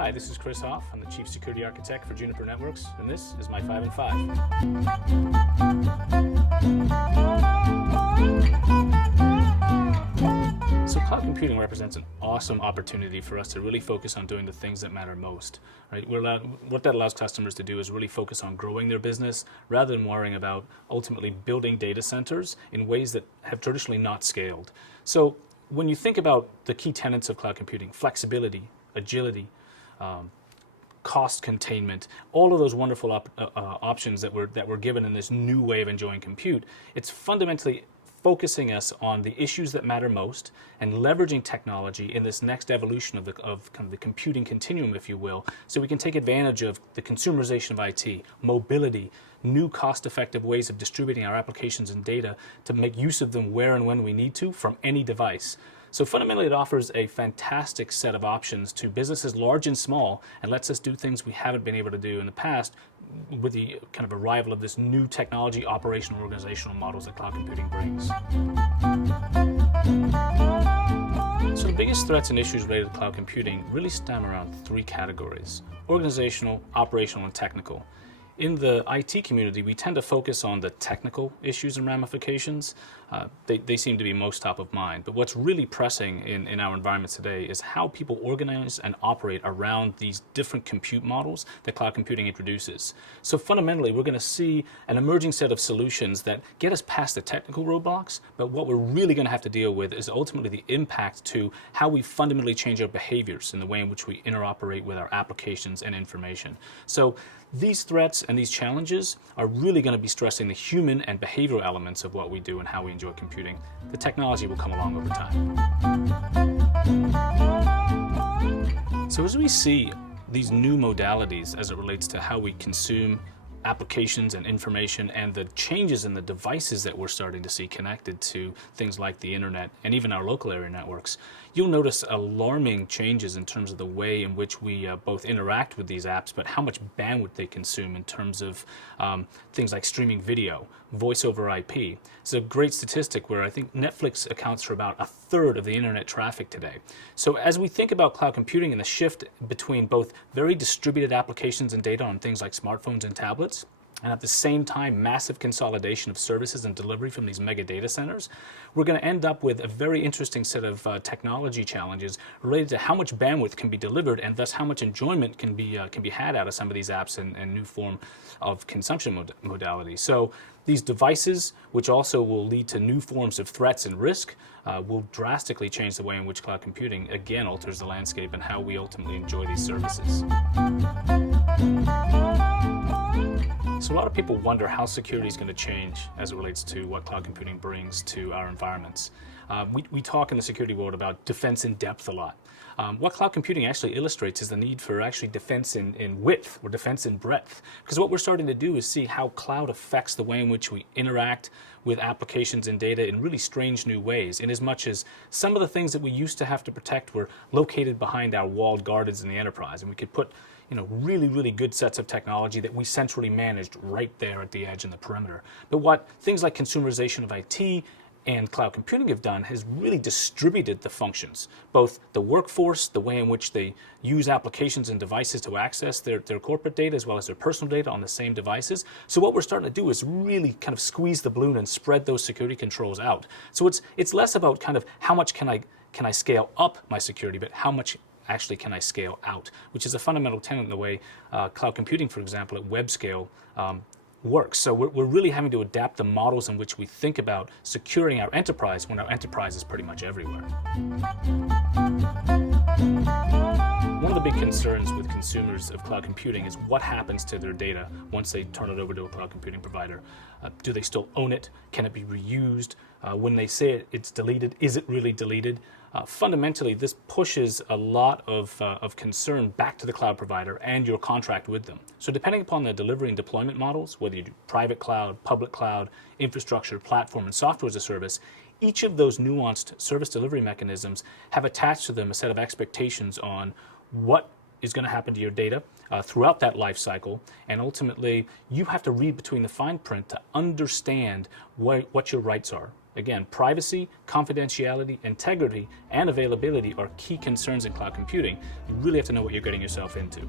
Hi, this is Chris Hoff. I'm the Chief Security Architect for Juniper Networks, and this is my 5 and 5. So cloud computing represents an awesome opportunity for us to really focus on doing the things that matter most. Right? What that allows customers to do is really focus on growing their business rather than worrying about ultimately building data centers in ways that have traditionally not scaled. So when you think about the key tenets of cloud computing, flexibility, agility, cost containment, all of those wonderful options that were given in this new way of enjoying compute, it's fundamentally focusing us on the issues that matter most and leveraging technology in this next evolution of kind of the computing continuum, if you will, so we can take advantage of the consumerization of IT, mobility, new cost-effective ways of distributing our applications and data to make use of them where and when we need to from any device. So fundamentally, it offers a fantastic set of options to businesses large and small and lets us do things we haven't been able to do in the past with the kind of arrival of this new technology, operational, organizational models that cloud computing brings. So the biggest threats and issues related to cloud computing really stem around 3 categories: organizational, operational, and technical. In the IT community, we tend to focus on the technical issues and ramifications. They seem to be most top of mind. But what's really pressing in our environments today is how people organize and operate around these different compute models that cloud computing introduces. So fundamentally, we're going to see an emerging set of solutions that get us past the technical roadblocks, but what we're really going to have to deal with is ultimately the impact to how we fundamentally change our behaviors in the way in which we interoperate with our applications and information. So these threats and these challenges are really going to be stressing the human and behavioral elements of what we do and how we enjoy computing. The technology will come along over time. So as we see these new modalities as it relates to how we consume applications and information and the changes in the devices that we're starting to see connected to things like the internet and even our local area networks, you'll notice alarming changes in terms of the way in which we both interact with these apps, but how much bandwidth they consume in terms of things like streaming video, voice over IP. It's a great statistic where I think Netflix accounts for about 1/3 of the internet traffic today. So as we think about cloud computing and the shift between both very distributed applications and data on things like smartphones and tablets, and at the same time massive consolidation of services and delivery from these mega data centers, we're going to end up with a very interesting set of technology challenges related to how much bandwidth can be delivered and thus how much enjoyment can be had out of some of these apps and new form of consumption modalities. So these devices, which also will lead to new forms of threats and risk, will drastically change the way in which cloud computing again alters the landscape and how we ultimately enjoy these services. So a lot of people wonder how security is going to change as it relates to what cloud computing brings to our environments. We talk in the security world about defense in depth a lot. What cloud computing actually illustrates is the need for actually defense in width or defense in breadth. Because what we're starting to do is see how cloud affects the way in which we interact with applications and data in really strange new ways, in as much as some of the things that we used to have to protect were located behind our walled gardens in the enterprise, and we could put really, really good sets of technology that we centrally managed right there at the edge and the perimeter. But what things like consumerization of IT and cloud computing have done has really distributed the functions, both the workforce, the way in which they use applications and devices to access their corporate data as well as their personal data on the same devices. So what we're starting to do is really kind of squeeze the balloon and spread those security controls out. So it's less about kind of how much can I scale up my security, but how much actually can I scale out, which is a fundamental tenet in the way cloud computing, for example, at web scale works. So we're really having to adapt the models in which we think about securing our enterprise when our enterprise is pretty much everywhere. One of the big concerns with consumers of cloud computing is what happens to their data once they turn it over to a cloud computing provider. Do they still own it? Can it be reused? When they say it's deleted, is it really deleted? Fundamentally, this pushes a lot of concern back to the cloud provider and your contract with them. So depending upon the delivery and deployment models, whether you do private cloud, public cloud, infrastructure, platform, and software as a service, each of those nuanced service delivery mechanisms have attached to them a set of expectations on what is going to happen to your data throughout that life cycle, and ultimately you have to read between the fine print to understand what your rights are, Again, privacy, confidentiality, integrity, and availability are key concerns in cloud computing. You really have to know what you're getting yourself into.